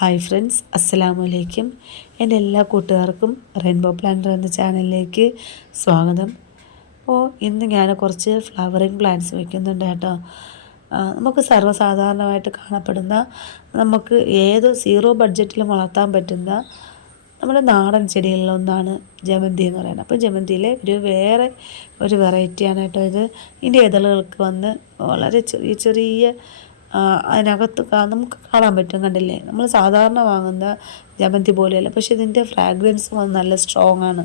Hi friends, അസ്സലാമു അലൈക്കും. എൻ്റെ എല്ലാ കൂട്ടുകാർക്കും റെയിൻബോ പ്ലാന്റർ എന്ന ചാനലിലേക്ക് സ്വാഗതം. അപ്പോൾ ഇന്ന് ഞാൻ കുറച്ച് ഫ്ലവറിങ് പ്ലാന്റ്സ് വയ്ക്കുന്നുണ്ട് കേട്ടോ. നമുക്ക് സർവ്വസാധാരണമായിട്ട് കാണപ്പെടുന്ന, നമുക്ക് ഏത് സീറോ ബഡ്ജറ്റിലും വളർത്താൻ പറ്റുന്ന നമ്മുടെ നാടൻ ചെടികളിലൊന്നാണ് ജമന്തി എന്ന് പറയുന്നത്. അപ്പോൾ ജമന്തിയിലെ വേറെ ഒരു വെറൈറ്റിയാണ് കേട്ടോ ഇത്. ഇതിൻ്റെ ഇതളുകൾക്ക് വന്ന് വളരെ ചെറിയ ചെറിയ അതിനകത്ത് നമുക്ക് കാണാൻ പറ്റും, കണ്ടില്ലേ? നമ്മൾ സാധാരണ വാങ്ങുന്ന ജമന്തി പോലെയല്ല, പക്ഷേ ഇതിൻ്റെ ഫ്രാഗ്രൻസ് നല്ല സ്ട്രോങ് ആണ്.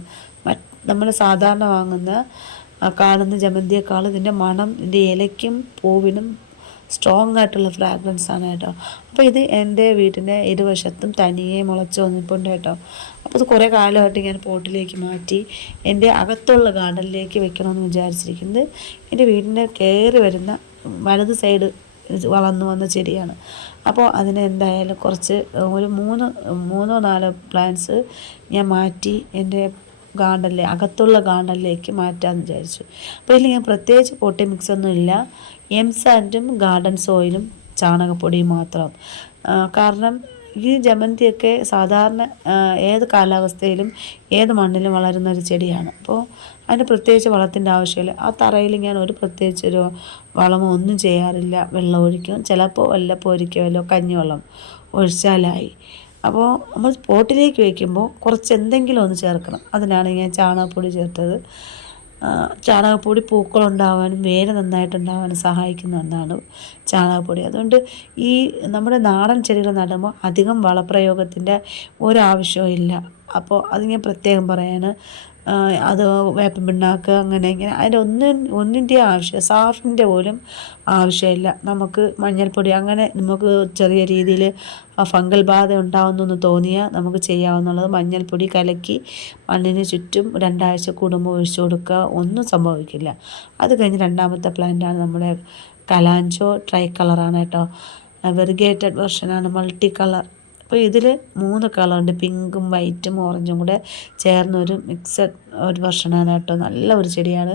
നമ്മൾ സാധാരണ വാങ്ങുന്ന കാണുന്ന ജമന്തിയേക്കാൾ ഇതിൻ്റെ മണം, ഇതിൻ്റെ ഇലയ്ക്കും പൂവിനും സ്ട്രോങ് ആയിട്ടുള്ള ഫ്രാഗ്രൻസ് ആണ് കേട്ടോ. അപ്പോൾ ഇത് എൻ്റെ വീട്ടിൻ്റെ ഇരുവശത്തും തനിയെ മുളച്ച് വന്നിട്ടുണ്ട് കേട്ടോ. അപ്പോൾ ഇത് കുറേ കാലമായിട്ട് ഞാൻ പോട്ടിലേക്ക് മാറ്റി എൻ്റെ അകത്തുള്ള ഗാർഡനിലേക്ക് വെക്കണമെന്ന് വിചാരിച്ചിരിക്കുന്നത്. എൻ്റെ വീടിൻ്റെ കയറി വരുന്ന വലത് സൈഡ് വളർന്നു വന്ന ചെടിയാണ്. അപ്പോൾ അതിന് എന്തായാലും കുറച്ച് ഒരു മൂന്നോ നാലോ പ്ലാന്റ്സ് ഞാൻ മാറ്റി എൻ്റെ അകത്തുള്ള ഗാർഡനിലേക്ക് മാറ്റാമെന്ന് വിചാരിച്ചു. അപ്പോൾ ഇതിൽ ഞാൻ പ്രത്യേകിച്ച് പോട്ടി മിക്സ് ഒന്നും ഇല്ല. സാൻഡും ഗാർഡൻ സോയിലും ചാണകപ്പൊടിയും മാത്രം. കാരണം ഈ ജമന്തിയൊക്കെ സാധാരണ ഏത് കാലാവസ്ഥയിലും ഏത് മണ്ണിലും വളരുന്ന ഒരു ചെടിയാണ്. അപ്പോൾ അതിന് പ്രത്യേകിച്ച് വളത്തിൻ്റെ ആവശ്യമില്ല. ആ തറയിൽ ഞാൻ പ്രത്യേകിച്ചൊരു വളമോ ഒന്നും ചെയ്യാറില്ല. വെള്ളം ഒഴിക്കും, ചിലപ്പോൾ വല്ലപ്പോൾ ഒരിക്കലോ കഞ്ഞിവെള്ളം ഒഴിച്ചാലായി. അപ്പോൾ നമ്മൾ പോട്ടിലേക്ക് വയ്ക്കുമ്പോൾ കുറച്ച് എന്തെങ്കിലും ഒന്ന് ചേർക്കണം. അതിനാണ് ഞാൻ ചാണകപ്പൊടി ചേർത്തത്. ചാണകപ്പൊടി പൂക്കളുണ്ടാവാനും വേര് നന്നായിട്ടുണ്ടാവാനും സഹായിക്കുന്ന ഒന്നാണ് ചാണകപ്പൊടി. അതുകൊണ്ട് ഈ നമ്മുടെ നാടൻ ചെടികൾ നടുമ്പോൾ അധികം വളപ്രയോഗത്തിൻ്റെ ഒരാവശ്യവും ഇല്ല. അപ്പോൾ അത് ഞാൻ പ്രത്യേകം പറയാണ്. അത് വേപ്പൻ പിണ്ണാക്ക് അങ്ങനെ ഇങ്ങനെ അതിൻ്റെ ഒന്നിൻ്റെ ആവശ്യം, സാഫിൻ്റെ പോലും ആവശ്യമില്ല. നമുക്ക് മഞ്ഞൾപ്പൊടി അങ്ങനെ നമുക്ക് ചെറിയ രീതിയിൽ ഫംഗൽ ബാധ ഉണ്ടാവുന്നെന്ന് തോന്നിയാൽ നമുക്ക് ചെയ്യാവുന്നുള്ളത് മഞ്ഞൾപ്പൊടി കലക്കി മണ്ണിന് ചുറ്റും 2 ആഴ്ച കൂടുമ്പോൾ ഒഴിച്ചു കൊടുക്കുക. ഒന്നും സംഭവിക്കില്ല. അത് കഴിഞ്ഞ് രണ്ടാമത്തെ പ്ലാന്റാണ് നമ്മുടെ കലാഞ്ചോ ട്രൈ കളറാണ് കേട്ടോ. വെറിഗേറ്റഡ് വെർഷനാണ്, മൾട്ടി കളർ. അപ്പോൾ ഇതിൽ 3 കളറുണ്ട്, പിങ്കും വൈറ്റും ഓറഞ്ചും കൂടെ ചേർന്നൊരു മിക്സഡ് ഒരു വെർഷനാണ് കേട്ടോ. നല്ല ഒരു ചെടിയാണ്.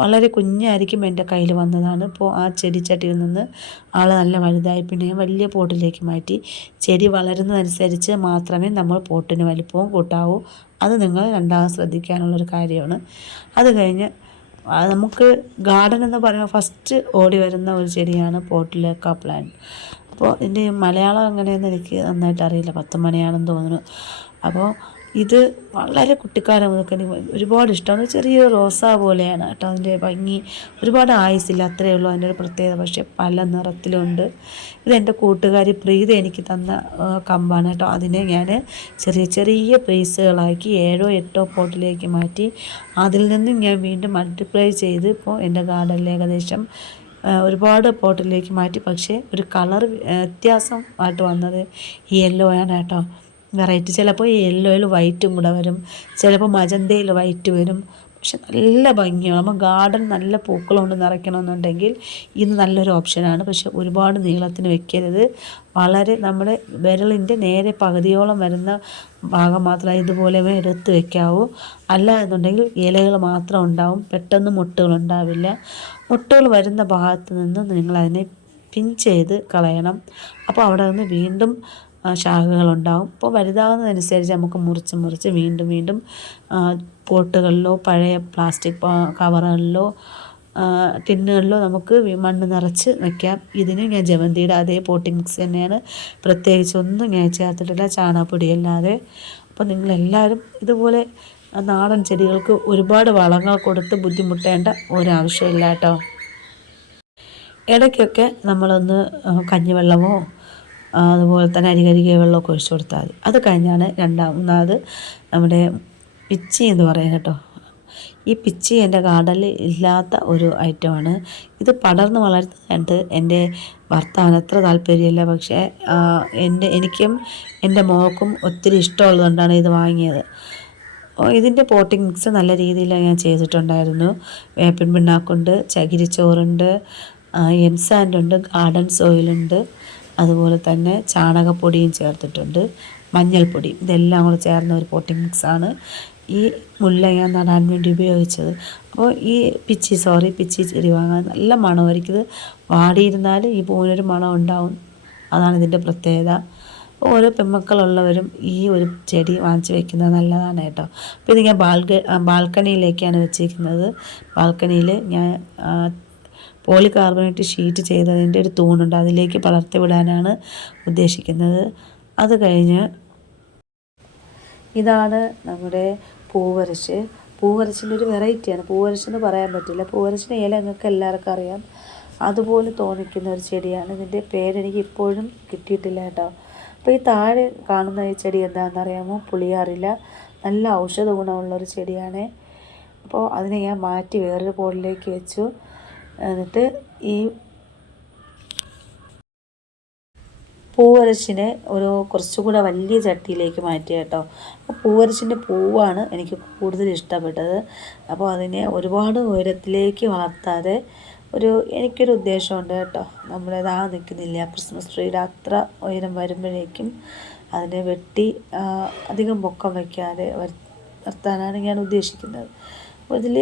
വളരെ കുഞ്ഞായിരിക്കും എൻ്റെ കയ്യിൽ വന്നതാണ്. ഇപ്പോൾ ആ ചെടിച്ചട്ടിയിൽ നിന്ന് ആൾ നല്ല വലുതായി. പിന്നെ വലിയ പോട്ടിലേക്ക് മാറ്റി. ചെടി വളരുന്നതനുസരിച്ച് മാത്രമേ നമ്മൾ പോട്ടിന് വലിപ്പവും കൂട്ടാവൂ. അത് നിങ്ങൾ രണ്ടാമത് ശ്രദ്ധിക്കാനുള്ളൊരു കാര്യമാണ്. അത് കഴിഞ്ഞ് നമുക്ക് ഗാർഡൻ എന്ന് പറയുമ്പോൾ ഫസ്റ്റ് ഓടി വരുന്ന ഒരു ചെടിയാണ് പോട്ടിലേക്ക പ്ലാന്റ്. അപ്പോൾ ഇതിൻ്റെ മലയാളം എങ്ങനെയെന്ന് എനിക്ക് നന്നായിട്ട് അറിയില്ല. 10 മണിയാണെന്ന് തോന്നുന്നു. അപ്പോൾ ഇത് വളരെ കുട്ടിക്കാലം മുതൽക്ക് എനിക്ക് ഒരുപാട് ഇഷ്ടമാണ്. ചെറിയ റോസാ പോലെയാണ് കേട്ടോ. അതിൻ്റെ ഭംഗി ഒരുപാട് ആയുസില്ല, അത്രയേ ഉള്ളൂ അതിൻ്റെ ഒരു പ്രത്യേകത. പക്ഷേ പല നിറത്തിലുണ്ട്. ഇതെൻ്റെ കൂട്ടുകാരി പ്രീത എനിക്ക് തന്ന കമ്പാണ് കേട്ടോ. അതിനെ ഞാൻ ചെറിയ ചെറിയ പീസുകളാക്കി 7ഓ 8ഓ പോട്ടിലേക്ക് മാറ്റി അതിൽ നിന്നും ഞാൻ വീണ്ടും മൾട്ടിപ്ലൈ ചെയ്ത് ഇപ്പോൾ എൻ്റെ ഗാർഡനിൽ ഏകദേശം ഒരുപാട് പോട്ടിലേക്ക് മാറ്റി. പക്ഷേ ഒരു കളർ വ്യത്യാസം ആയിട്ട് വന്നത് യെല്ലോ ആണ് കേട്ടോ. വെറൈറ്റി ചിലപ്പോൾ യെല്ലോയിൽ വൈറ്റും കൂടെ വരും, ചിലപ്പോൾ മജന്തയിൽ വൈറ്റ് വരും. പക്ഷെ നല്ല ഭംഗിയാണ്. അപ്പോൾ ഗാർഡൻ നല്ല പൂക്കൾ കൊണ്ട് നിറയ്ക്കണമെന്നുണ്ടെങ്കിൽ ഇത് നല്ലൊരു ഓപ്ഷനാണ്. പക്ഷെ ഒരുപാട് നീളത്തിന് വെക്കരുത്. വളരെ നമ്മുടെ വിരലിൻ്റെ നേരെ പകുതിയോളം വരുന്ന ഭാഗം മാത്രമേ ഇതുപോലെ എടുത്ത് വെക്കാവൂ. അല്ല എന്നുണ്ടെങ്കിൽ ഇലകൾ മാത്രം ഉണ്ടാവും, പെട്ടെന്ന് മുട്ടുകൾ ഉണ്ടാവില്ല. മുട്ടുകൾ വരുന്ന ഭാഗത്ത് നിന്ന് നിങ്ങളതിനെ പിൻ ചെയ്ത് കളയണം. അപ്പോൾ അവിടെ നിന്ന് വീണ്ടും ശാഖകളുണ്ടാവും. അപ്പോൾ വലുതാകുന്നതനുസരിച്ച് നമുക്ക് മുറിച്ച് വീണ്ടും പോട്ടുകളിലോ പഴയ പ്ലാസ്റ്റിക് കവറുകളിലോ ടിന്നുകളിലോ നമുക്ക് മണ്ണ് നിറച്ച് വയ്ക്കാം. ഇതിന് ഞാൻ ജമന്തിയുടെ അതേ പോട്ടിംഗ് മിക്സ് തന്നെയാണ്, പ്രത്യേകിച്ചൊന്നും ഞാൻ ചേർത്തിട്ടില്ല, ചാണകപ്പൊടിയല്ലാതെ. അപ്പോൾ നിങ്ങളെല്ലാവരും ഇതുപോലെ നാടൻ ചെടികൾക്ക് ഒരുപാട് വളങ്ങൾ കൊടുത്ത് ബുദ്ധിമുട്ടേണ്ട ഒരാവശ്യമില്ല കേട്ടോ. ഇടയ്ക്കൊക്കെ നമ്മളൊന്ന് കഞ്ഞിവെള്ളമോ അതുപോലെ തന്നെ അരികരികെ വെള്ളമൊക്കെ ഒഴിച്ചു കൊടുത്താൽ മതി. അത് കഴിഞ്ഞാണ് രണ്ടാമത് നമ്മുടെ പിച്ചി എന്ന് പറയും കേട്ടോ. ഈ പിച്ചി എൻ്റെ ഗാർഡനിൽ ഇല്ലാത്ത ഒരു ഐറ്റമാണ്. ഇത് പടർന്ന് വളരുന്നത് എൻ്റെ ഭർത്താവിന് അത്ര താല്പര്യമില്ല. പക്ഷേ എനിക്കും എൻ്റെ മോൾക്കും ഒത്തിരി ഇഷ്ടമുള്ളതുകൊണ്ടാണ് ഇത് വാങ്ങിയത്. ഇതിൻ്റെ പോട്ടിംഗ് മിക്സ് നല്ല രീതിയിൽ ഞാൻ ചെയ്തിട്ടുണ്ടായിരുന്നു. വേപ്പിൻ പിണ്ണാക്കുണ്ട്, ചകിരിച്ചോറുണ്ട്, സാൻഡുണ്ട്, ഗാർഡൻ സോയിലുണ്ട്, അതുപോലെ തന്നെ ചാണകപ്പൊടിയും ചേർത്തിട്ടുണ്ട്, മഞ്ഞൾപ്പൊടി. ഇതെല്ലാം കൂടെ ചേർന്ന ഒരു പോട്ടിംഗ് മിക്സാണ് ഈ മുല്ല ഞാൻ നടാൻ വേണ്ടി ഉപയോഗിച്ചത്. അപ്പോൾ ഈ പിച്ചി ചെടി വാങ്ങാൻ നല്ല മണമായിരിക്കും. ഇത് വാടിയിരുന്നാൽ ഈ പൂവിനൊരു മണം ഉണ്ടാവും. അതാണ് ഇതിൻ്റെ പ്രത്യേകത. ഓരോ പെൺമക്കളുള്ളവരും ഈ ഒരു ചെടി വാങ്ങിച്ച് വെക്കുന്നത് നല്ലതാണ് കേട്ടോ. അപ്പോൾ ഇത് ഞാൻ ബാൽക്കണിയിലേക്കാണ് വെച്ചിരിക്കുന്നത്. ബാൽക്കണിയിൽ ഞാൻ പോളികാർബണേറ്റ് ഷീറ്റ് ചെയ്തതിൻ്റെ ഒരു തൂണുണ്ട്, അതിലേക്ക് പടർത്തി വിടാനാണ് ഉദ്ദേശിക്കുന്നത്. അത് കഴിഞ്ഞ് ഇതാണ് നമ്മുടെ പൂവരശ്. പൂവരശിൻ്റെ ഒരു വെറൈറ്റിയാണ്. പൂവരശെന്ന് പറയാൻ പറ്റില്ല. പൂവരശിൻ്റെ ഇല നിങ്ങൾക്ക് എല്ലാവർക്കും അറിയാം. അതുപോലെ തോന്നിക്കുന്ന ഒരു ചെടിയാണ്. ഇതിൻ്റെ പേരെനിക്ക് ഇപ്പോഴും കിട്ടിയിട്ടില്ല കേട്ടോ. അപ്പോൾ ഈ താഴെ കാണുന്ന ഈ ചെടി എന്താണെന്ന് അറിയാമോ? പുളിയാറില. നല്ല ഔഷധ ഗുണമുള്ളൊരു ചെടിയാണ്. അപ്പോൾ അതിനെ ഞാൻ മാറ്റി വേറൊരു പോട്ടിലേക്ക് വെച്ചു. എന്നിട്ട് ഈ പൂവരശിനെ ഒരു കുറച്ചുകൂടെ വലിയ ചട്ടിയിലേക്ക് മാറ്റി കേട്ടോ. അപ്പോൾ പൂവരശിൻ്റെ പൂവാണ് എനിക്ക് കൂടുതൽ ഇഷ്ടപ്പെട്ടത്. അപ്പോൾ അതിനെ ഒരുപാട് ഉയരത്തിലേക്ക് വളർത്താതെ എനിക്കൊരു ഉദ്ദേശമുണ്ട് കേട്ടോ. നമ്മളിതാ നിൽക്കുന്നില്ല, ക്രിസ്മസ് ട്രീയുടെ അത്ര ഉയരം വരുമ്പോഴേക്കും അതിനെ വെട്ടി അധികം പൊക്കം വയ്ക്കാതെ നിർത്താനാണ് ഞാൻ ഉദ്ദേശിക്കുന്നത്. അപ്പോൾ ഇതിൽ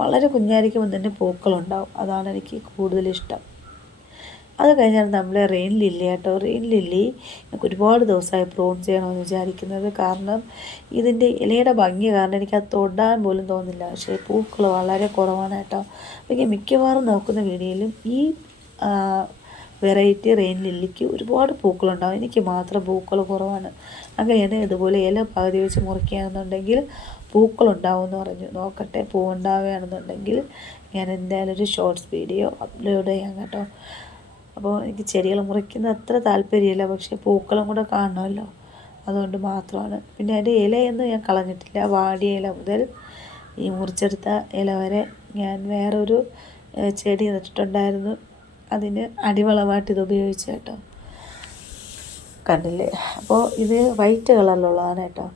വളരെ കുഞ്ഞായിരിക്കുമ്പോൾ തന്നെ പൂക്കളുണ്ടാവും. അതാണ് എനിക്ക് കൂടുതലിഷ്ടം. അത് കഴിഞ്ഞാൽ നമ്മളെ റെയിൻ ലില്ലി കേട്ടോ. റെയിൻ ലില്ലി എനിക്ക് ഒരുപാട് ദിവസമായി പ്രൂൺ ചെയ്യണമെന്ന് വിചാരിക്കുന്നത്. കാരണം ഇതിൻ്റെ ഇലയുടെ ഭംഗി കാരണം എനിക്കത് തൊടാൻ പോലും തോന്നില്ല. പക്ഷേ പൂക്കൾ വളരെ കുറവാണ് കേട്ടോ. എനിക്ക് മിക്കവാറും നോക്കുന്ന വീഡിയോയിലും ഈ വെറൈറ്റി റെയിൻ ലില്ലിക്ക് ഒരുപാട് പൂക്കളുണ്ടാവും, എനിക്ക് മാത്രം പൂക്കൾ കുറവാണ്. അങ്ങനെയാണ് ഇതുപോലെ ഇല പകുതി വെച്ച് മുറിക്കുകയാണെന്നുണ്ടെങ്കിൽ പൂക്കളുണ്ടാവും എന്ന് പറഞ്ഞു. നോക്കട്ടെ, പൂവുണ്ടാവുകയാണെന്നുണ്ടെങ്കിൽ ഞാൻ എന്തായാലും ഒരു ഷോർട്സ് വീഡിയോ അപ്ലോഡ് ചെയ്യാം കേട്ടോ. അപ്പോൾ എനിക്ക് ചെടികൾ മുറിക്കുന്ന അത്ര താല്പര്യമില്ല, പക്ഷേ പൂക്കളും കൂടെ കാണണമല്ലോ, അതുകൊണ്ട് മാത്രമാണ്. പിന്നെ അതിൻ്റെ ഇലയൊന്നും ഞാൻ കളഞ്ഞിട്ടില്ല. വാടിയ ഇല മുതൽ ഈ മുറിച്ചെടുത്ത ഇല വരെ ഞാൻ വേറൊരു ചെടി നട്ടിട്ടുണ്ടായിരുന്നു, അതിന് അടിവളമായിട്ട് ഇത് ഉപയോഗിച്ചു കേട്ടോ. കണ്ടില്ലേ? അപ്പോൾ ഇത് വൈറ്റ് കളറിലുള്ളതാണ് കേട്ടോ.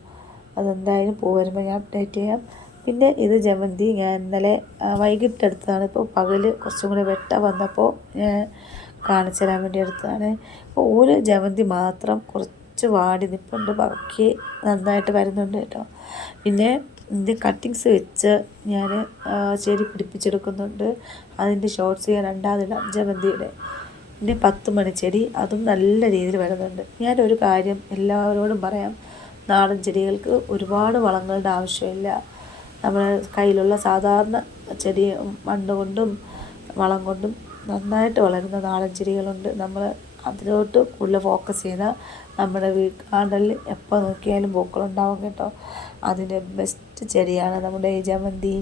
അതെന്തായാലും പൂ വരുമ്പോൾ ഞാൻ അപ്ഡേറ്റ് ചെയ്യാം. പിന്നെ ഇത് ജമന്തി ഞാൻ ഇന്നലെ വൈകിട്ടെടുത്തതാണ്. ഇപ്പോൾ പകൽ കുറച്ചും കൂടെ വെട്ട വന്നപ്പോൾ ഞാൻ കാണിച്ചു തരാൻ വേണ്ടി എടുത്തതാണ്. അപ്പോൾ ഒരു ജമന്തി മാത്രം കുറച്ച് വാടി നിൽപ്പുണ്ട്, ബാക്കി നന്നായിട്ട് വരുന്നുണ്ട് കേട്ടോ. പിന്നെ ഇതിൻ്റെ കട്ടിങ്സ് വെച്ച് ഞാൻ ചെടി പിടിപ്പിച്ചെടുക്കുന്നുണ്ട്. അതിൻ്റെ ഷോർട്സ് ഞാൻ രണ്ടാമതിടാം ജമന്തിയുടെ. പിന്നെ 10 മണിച്ചെടി, അതും നല്ല രീതിയിൽ വരുന്നുണ്ട്. ഞാനൊരു കാര്യം എല്ലാവരോടും പറയാം, നാടൻ ചെടികൾക്ക് ഒരുപാട് വളങ്ങളുടെ ആവശ്യമില്ല. നമ്മുടെ കയ്യിലുള്ള സാധാരണ ചെടി മണ്ണ് കൊണ്ടും വളം കൊണ്ടും നന്നായിട്ട് വളരുന്ന നാടൻ ചെടികളുണ്ട്. നമ്മൾ അതിലോട്ട് കൂടുതൽ ഫോക്കസ് ചെയ്താൽ നമ്മുടെ ഗാർഡനിൽ എപ്പോൾ നോക്കിയാലും പൂക്കളുണ്ടാവും കേട്ടോ. അതിൻ്റെ ബെസ്റ്റ് ചെടിയാണ് നമ്മുടെ ഈ ജമന്തി,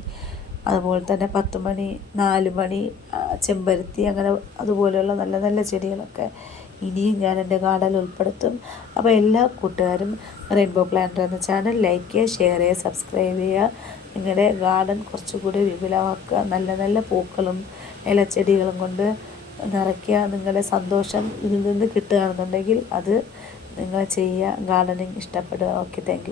അതുപോലെ തന്നെ 10 മണി, 4 മണി, ചെമ്പരത്തി, അങ്ങനെ അതുപോലെയുള്ള നല്ല നല്ല ചെടികളൊക്കെ ഇനിയും ഞാൻ എൻ്റെ ഗാർഡനിൽ ഉൾപ്പെടുത്തും. അപ്പോൾ എല്ലാ കൂട്ടുകാരും റെയിൻബോ പ്ലാന്റർ എന്ന ചാനൽ ലൈക്ക് ചെയ്യുക, ഷെയർ ചെയ്യുക, സബ്സ്ക്രൈബ് ചെയ്യുക. നിങ്ങളുടെ ഗാർഡൻ കുറച്ചുകൂടി വിപുലമാക്കുക. നല്ല നല്ല പൂക്കളും ഇലച്ചെടികളും കൊണ്ട് നിറയ്ക്കുക. നിങ്ങളുടെ സന്തോഷം ഇതിൽ നിന്ന് കിട്ടുകയാണെന്നുണ്ടെങ്കിൽ അത് നിങ്ങൾ ചെയ്യുക. ഗാർഡനിങ് ഇഷ്ടപ്പെടുക. Okay, thank U.